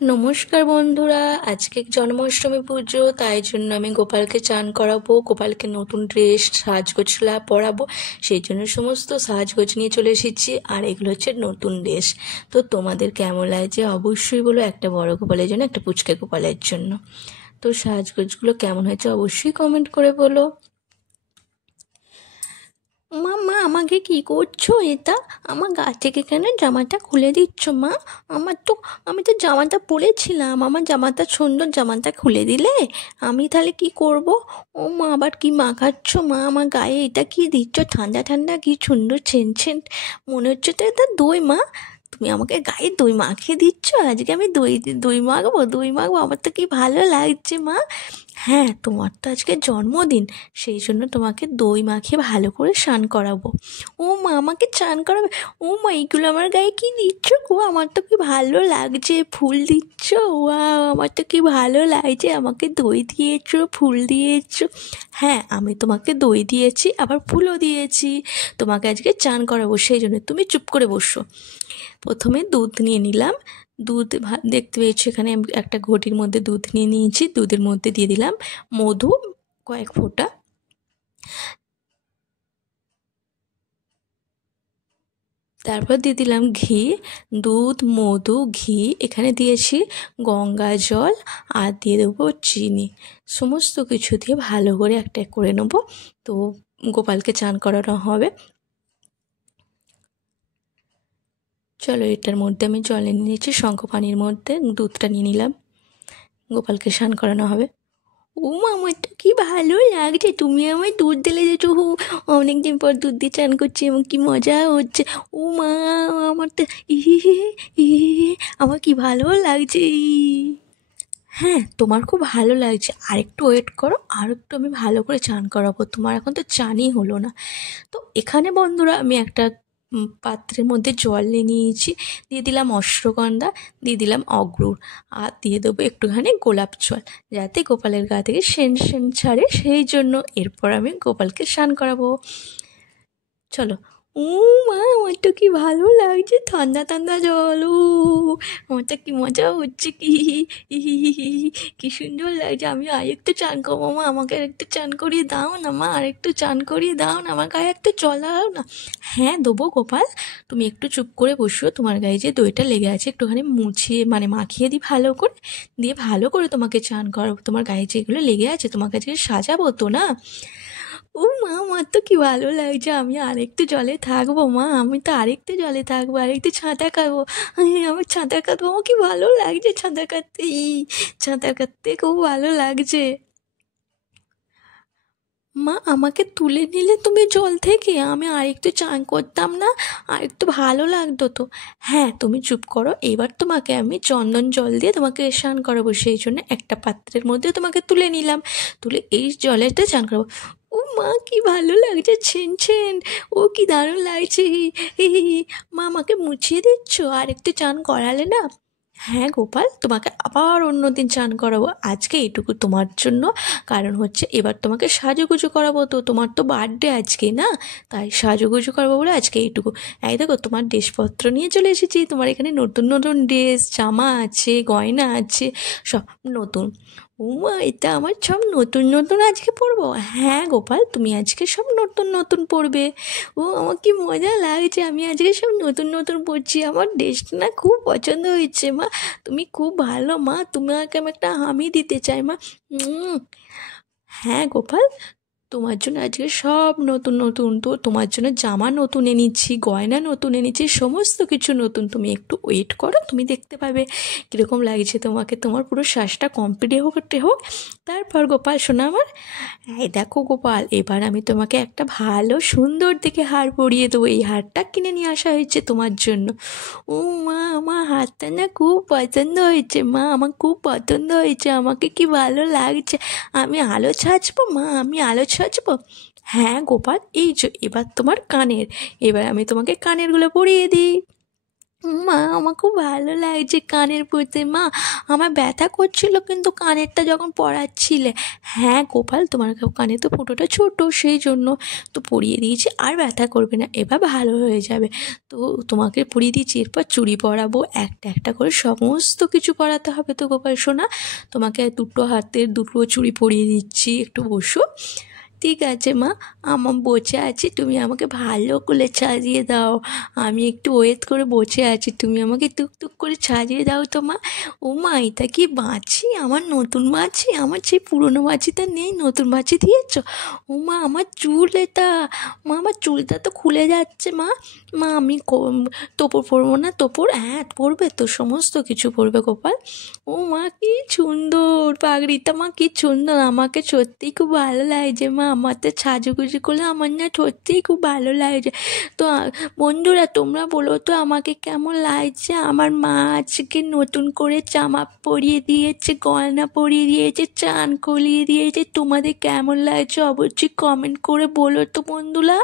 নমস্কার বন্ধুরা, আজকে জন্মাষ্টমী পুজো, তাই জন্য আমি গোপালকে চান করাবো, গোপালকে নতুন ড্রেস সাজগোছলা পরাবো। সেই জন্য সমস্ত সাজগোজ নিয়ে চলে এসেছি, আর এগুলো হচ্ছে নতুন ড্রেস। তো তোমাদের কেমন লাগছে অবশ্যই বলো, একটা বড় গোপালের জন্য, একটা পুচকে গোপালের জন্য। তো সাজগোজগুলো কেমন হয়েছে অবশ্যই কমেন্ট করে বলো। মা মা আমাকে কি করছো এটা? আমার গা থেকে কেন জামাটা খুলে দিচ্ছ মা? আমি তো জামাটা পরেছিলাম, আমার জামাটা সুন্দর, জামাটা খুলে দিলে আমি তাহলে কি করব? ও মা, আবার কি মাখাচ্ছ মা আমার গায়ে? এটা কি দিচ্ছ? ঠান্ডা ঠান্ডা কি সুন্দর সেন্ট সেন্ট মনে হচ্ছে তো এটা দই মা। তুমি আমাকে গায়ে দই মাখিয়ে দিচ্ছ, আজকে আমি দই দই মাখবো, দই মাখবো, আমার তো কি ভালো লাগছে মা। হ্যাঁ, তোমার তো আজকে জন্মদিন, সেই জন্য তোমাকে দই মাখিয়ে ভালো করে স্নান করাবো। ও মা, আমাকে চান করাবে? ও মা, এইগুলো আমার গায়ে কি দিচ্ছ গো? আমার তো কি ভালো লাগছে, ফুল দিচ্ছ, ওয়াও, আমার তো কি ভালো লাগছে। আমাকে দই দিয়েছো, ফুল দিয়েছো। হ্যাঁ, আমি তোমাকে দই দিয়েছি, আবার ফুলও দিয়েছি। তোমাকে আজকে চান করাবো, সেই জন্য তুমি চুপ করে বসো। প্রথমে দুধ নিয়ে নিলাম। দুধ দেখতে পেয়েছো, এখানে আমি একটা ঘটির মধ্যে দুধ নিয়ে নিয়েছি। দুধের মধ্যে দিয়ে দিলাম মধু, কয়েক ফোঁটা। তারপর দিয়ে দিলাম ঘি। দুধ, মধু, ঘি, এখানে দিয়েছি গঙ্গা জল, আর দিয়ে দেবো চিনি। সমস্ত কিছু দিয়ে ভালো করে একটা করে নেবো। তো গোপালকে চান করানো হবে। চলো, এটার মধ্যে আমি জল নিয়ে নিয়েছি, শঙ্খ পানির মধ্যে দুধটা নিয়ে নিলাম। গোপালকে স্নান করানো হবে। ও মা, আমার তো কি ভালো লাগছে, তুমি আমায় দুধ ঢেলে দিয়েছো। অনেকদিন পর দুধ দিয়ে চান করছি এবং কি মজা হচ্ছে। ও মা, আমার তো ইহি, ইহি, আমার কি ভালো লাগছে। হ্যাঁ, তোমার খুব ভালো লাগছে, আর একটু ওয়েট করো, আর একটু আমি ভালো করে চান করাবো। তোমার এখন তো চানই হলো না। তো এখানে বন্ধুরা আমি একটা পাত্রের মধ্যে জল নিয়ে নিয়েছি। দিয়ে দিলাম অশ্বগন্ধা, দিয়ে দিলাম অগ্রুর, আর দিয়ে দেবো একটুখানি গোলাপ জল, যাতে গোপালের গা থেকে সেন্ট সেন্ট ছাড়ে, সেই জন্য। এরপর আমি গোপালকে স্নান করাবো। চলো। ও মা, আমার তো কি ভালো লাগছে, ঠান্ডা ঠান্ডা জল। ও, আমার তো কি মজা হচ্ছে, কি কি সুন্দর লাগছে। আমি আরেকটু চান করবো মা, আমাকে আরেকটু চান করিয়ে দাও না মা, আরেকটু চান করিয়ে দাও না, আমার গায়ে একটু চলাও না। হ্যাঁ, দেবো গোপাল, তুমি একটু চুপ করে বসো। তোমার গায়ে যে দইটা লেগে আছে, একটুখানি মুছিয়ে মানে মাখিয়ে দিই ভালো করে, দিয়ে ভালো করে তোমাকে চান করাবো। তোমার গায়ে যেগুলো লেগে আছে, তোমাকে আজকে সাজাবো তো না। ও মা, আমার তো কি ভালো লাগছে, আমি আরেকটু জলে থাকবো মা, আমি তো আরেকটু জলে থাকবো, আরেকটু ছাঁতার কাটবো। আমার ছাঁতার কাটবো, আমার কি ভালো লাগছে ছাঁতার কাটতে, ছাঁতার কাটতে খুব ভালো লাগছে। মা, আমাকে তুলে নিলে তুমি জল থেকে, আমি আরেকটু চান করতাম না? আরেকটু ভালো লাগতো তো। হ্যাঁ, তুমি চুপ করো, এবার তোমাকে আমি চন্দন জল দিয়ে তোমাকে স্নান করাবো, সেই জন্য একটা পাত্রের মধ্যে তোমাকে তুলে নিলাম, তুলে এই জলেতে চান করাবো। ও মা, কি ভালো লাগছে, ছেন ছেন, ও কি দারুণ লাগছে। হি হি হি। মা, আমাকে মুছিয়ে দিচ্ছ, আর একটু চান করালে না? হ্যাঁ গোপাল, তোমাকে আবার অন্যদিন চান করাবো, আজকে এটুকু তোমার জন্য। কারণ হচ্ছে এবার তোমাকে সাজুগুজু করাবো, তো তোমার তো বার্থডে আজকে না, তাই সাজুগুজু করাবো বলে আজকে এইটুকু। এই দেখো, তোমার ড্রেসপত্র নিয়ে চলে এসেছি, তোমার এখানে নতুন নতুন ড্রেস, জামা আছে, গয়না আছে, সব নতুন। উমা, এটা আমার সব নতুন নতুন আজকে পরবো। হ্যাঁ গোপাল, তুমি আজকে সব নতুন নতুন পরবে। ও, আমার কি মজা লাগছে, আমি আজকে সব নতুন নতুন পরছি। আমার ড্রেসটা না খুব পছন্দ হয়েছে মা, তুমি খুব ভালো মা, তোমাকে আমি একটা হামি দিতে চাই মা। উম, হ্যাঁ গোপাল, তোমার জন্য আজকে সব নতুন নতুন, তো তোমার জন্য জামা নতুন এনেছি, গয়না নতুন এনেছি, সমস্ত কিছু নতুন। তুমি একটু ওয়েট করো, তুমি দেখতে পাবে কীরকম লাগছে তোমাকে। তোমার পুরো শ্বাসটা কমপ্লিট হোক, তারপর গোপাল শোনা আমার। এই দেখো গোপাল, এবার আমি তোমাকে একটা ভালো সুন্দর দেখে হার পরিয়ে দেবো। এই হারটা কিনে নিয়ে আসা হয়েছে তোমার জন্য। ও মা, আমার হারটা না খুব পছন্দ হয়েছে মা, আমার খুব পছন্দ হয়েছে, আমাকে কি ভালো লাগছে। আমি আলো ছাঁচবো মা, আমি আলো ছাঁচবো। হ্যাঁ গোপাল, এই যে এবার তোমার কানের, এবার আমি তোমাকে কানেরগুলো পরিয়ে দিই। মা আমার খুব ভালো লাগছে কানের পরতে। মা আমার ব্যথা করছিল কিন্তু কানেরটা যখন পরাচ্ছিলে। হ্যাঁ গোপাল, তোমার কানে তো ফুটোটা ছোট, সেই জন্য তো পরিয়ে দিয়েছি, আর ব্যথা করবে না, এবার ভালো হয়ে যাবে। তো তোমাকে পরিয়ে দিয়েছি, এরপর চুড়ি পরাবো, একটা একটা করে সমস্ত কিছু পরাতে হবে তো গোপাল সোনা। তোমাকে দুটো হাতের দুটো চুড়ি পরিয়ে দিচ্ছি, একটু বসো। ঠিক আছে মা, আমার বসে আছি, তুমি আমাকে ভালো করে সাজিয়ে দাও। আমি একটু ওয়েট করে বসে আছি, তুমি আমাকে টুকটুক করে সাজিয়ে দাও তো মা। ও মা, এটা কি মাছি? আমার নতুন মাছি? আমার সেই পুরনো মাছিটা নেই, নতুন মাছি দিয়েছো? ও মা, আমার চুল এটা। মা আমার চুলটা তো খুলে যাচ্ছে মা। মা আমি তোপর পরবো না? তোপর হ্যাঁ পরবে তো, সমস্ত কিছু পরবে গোপাল। ও মা কি সুন্দর পাগড়িটা, মা কি সুন্দর, আমাকে সত্যিই খুব ভালো লাগছে মা। আমার তো সাজুগুজু করলে আমার না সত্যিই খুব ভালো লাগছে। তো বন্ধুরা তোমরা বলো তো আমাকে কেমন লাগছে। আমার মা আজকে নতুন করে জামা পরিয়ে দিয়েছে, গয়না পরিয়ে দিয়েছে, চান করিয়ে দিয়েছে। তোমাদের কেমন লাগছে অবশ্যই কমেন্ট করে বলো তো বন্ধুরা।